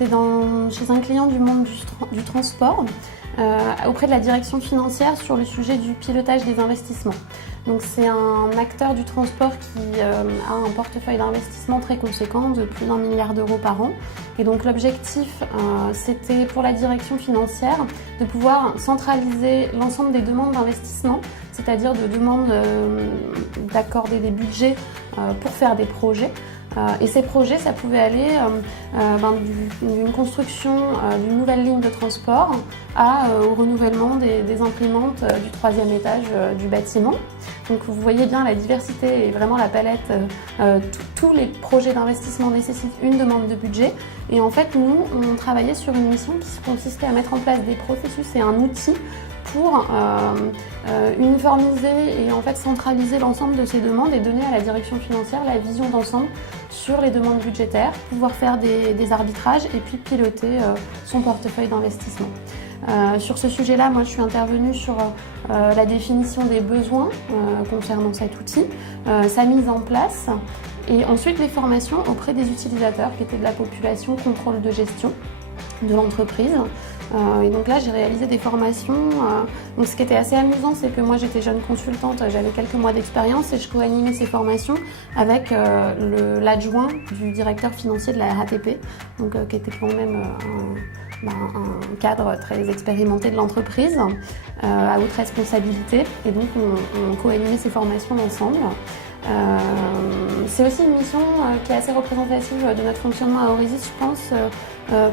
c'était chez un client du monde du transport, auprès de la direction financière sur le sujet du pilotage des investissements. Donc c'est un acteur du transport qui a un portefeuille d'investissement très conséquent de plus d'1 milliard d'euros par an. Et donc l'objectif, c'était pour la direction financière de pouvoir centraliser l'ensemble des demandes d'investissement, c'est-à-dire de demandes d'accorder des budgets pour faire des projets. Et ces projets, ça pouvait aller d'une construction d'une nouvelle ligne de transport au renouvellement des imprimantes du 3e étage du bâtiment. Donc vous voyez bien la diversité et vraiment la palette. Tous les projets d'investissement nécessitent une demande de budget. Et en fait, nous, on travaillait sur une mission qui consistait à mettre en place des processus et un outil pour uniformiser et en fait centraliser l'ensemble de ces demandes et donner à la direction financière la vision d'ensemble sur les demandes budgétaires, pouvoir faire des arbitrages et puis piloter son portefeuille d'investissement. Sur ce sujet-là, moi je suis intervenue sur la définition des besoins concernant cet outil, sa mise en place et ensuite les formations auprès des utilisateurs qui étaient de la population contrôle de gestion de l'entreprise. Et donc là, j'ai réalisé des formations. Donc ce qui était assez amusant, c'est que moi, j'étais jeune consultante, j'avais quelques mois d'expérience et je co-animais ces formations avec l'adjoint du directeur financier de la RATP, donc qui était quand même un cadre très expérimenté de l'entreprise, à haute responsabilité. Et donc, on co-animait ces formations ensemble. C'est aussi une mission qui est assez représentative de notre fonctionnement à Aurisis, je pense,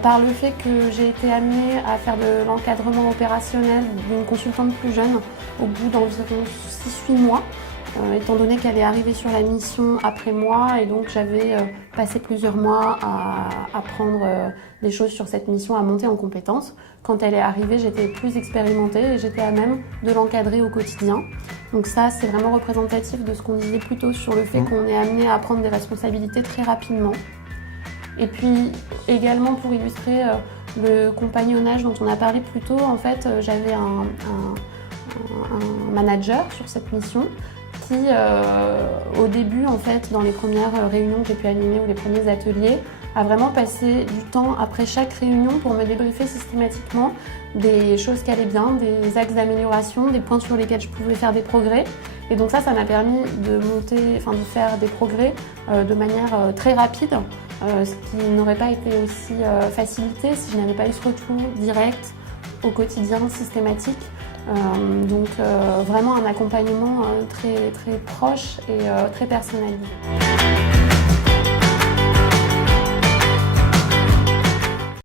par le fait que j'ai été amenée à faire de l'encadrement opérationnel d'une consultante plus jeune au bout d'environ 6-8 mois, étant donné qu'elle est arrivée sur la mission après moi et donc j'avais passé plusieurs mois à apprendre des choses sur cette mission, à monter en compétences. Quand elle est arrivée, j'étais plus expérimentée et j'étais à même de l'encadrer au quotidien. Donc ça, c'est vraiment représentatif de ce qu'on disait plus tôt sur le fait qu'on est amené à prendre des responsabilités très rapidement. Et puis également pour illustrer le compagnonnage dont on a parlé plus tôt, en fait, j'avais un manager sur cette mission qui, au début, en fait, dans les premières réunions que j'ai pu animer ou les premiers ateliers, a vraiment passé du temps après chaque réunion pour me débriefer systématiquement des choses qui allaient bien, des axes d'amélioration, des points sur lesquels je pouvais faire des progrès. Et donc ça m'a permis de faire des progrès de manière très rapide, ce qui n'aurait pas été aussi facilité si je n'avais pas eu ce retour direct au quotidien, systématique. Donc vraiment un accompagnement très, très proche et très personnalisé.